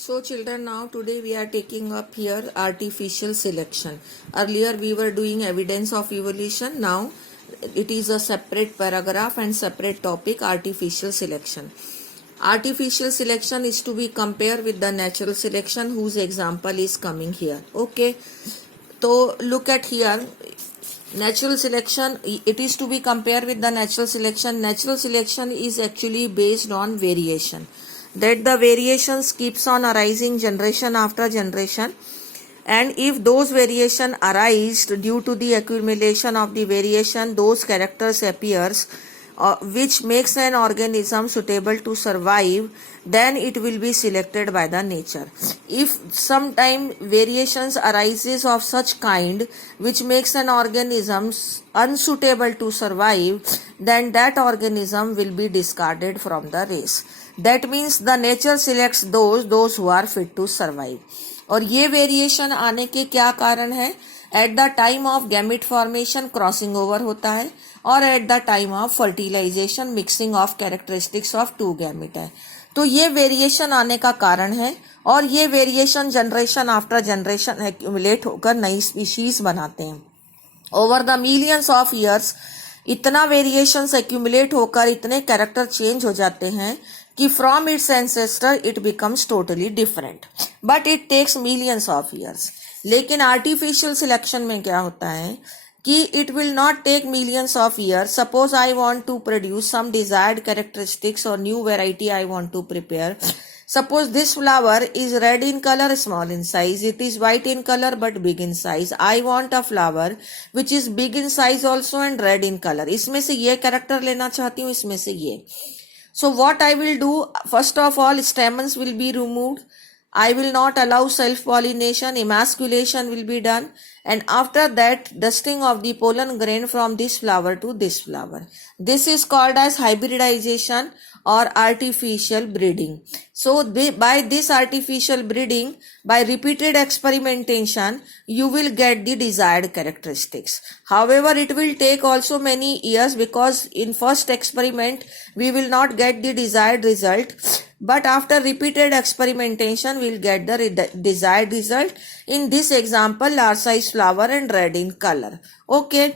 So children, now today we are taking up here artificial selection. Earlier we were doing evidence of evolution. Now it is a separate paragraph and separate topic, artificial selection. Artificial selection is to be compared with the natural selection, whose example is coming here. Okay. So look at here. Natural selection, it is to be compared with the natural selection. Natural selection is actually based on variation, that the variations keeps on arising generation after generation, and if those variation arise due to the accumulation of the variation, those characters appears which makes an organism suitable to survive, then it will be selected by the nature. If sometime variations arises of such kind which makes an organism unsuitable to survive, then that organism will be discarded from the race. That means the nature selects those who are fit to survive. और ये variation आने के क्या कारण है? At the time of gamete formation crossing over होता है, और at the time of fertilization mixing of characteristics of two gamete है. तो ये वेरिएशन आने का कारण है, और ये variation generation after generation accumulate होकर नई स्पीशीज बनाते हैं. Over the millions of years इतना वेरिएशंस एक्यूमुलेट होकर इतने कैरेक्टर चेंज हो जाते हैं कि from its ancestor it becomes totally different, but it takes millions of years. लेकिन आर्टिफिशियल सिलेक्शन में क्या होता है कि it will not take millions of years. Suppose I want to produce some desired characteristics और new variety I want to prepare. Suppose this flower is red in color, small in size. It is white in color but big in size. I want a flower which is big in size also and red in color. इसमें से ये character लेना चाहती हूँ, इसमें से ये. So what I will do, first of all, stamens will be removed. I will not allow self-pollination, emasculation will be done, and after that dusting of the pollen grain from this flower to this flower. This is called as hybridization or artificial breeding. So by this artificial breeding, by repeated experimentation, you will get the desired characteristics. However, it will take also many years, because in first experiment we will not get the desired result, but after repeated experimentation we will get the desired result. In this example, large size flower and red in color. Okay.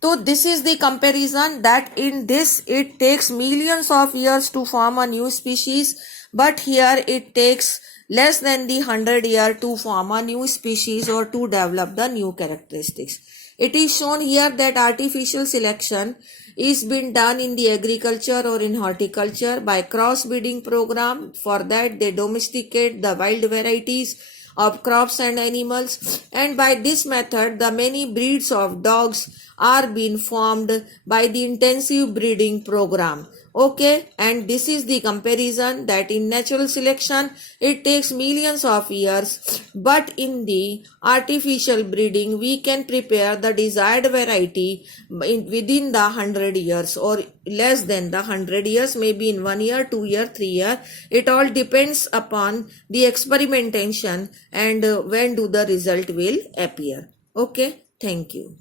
So this is the comparison, that in this it takes millions of years to form a new species, but here it takes less than the 100 years to form a new species or to develop the new characteristics. It is shown here that artificial selection is being done in the agriculture or in horticulture by cross-breeding program. For that they domesticate the wild varieties of crops and animals, and by this method the many breeds of dogs are being formed by the intensive breeding program. Okay, and this is the comparison, that in natural selection it takes millions of years, but in the artificial breeding we can prepare the desired variety within the 100 years or less than the 100 years, maybe in 1 year, 2 year, 3 year. It all depends upon the experimentation and when do the result will appear. Okay, thank you.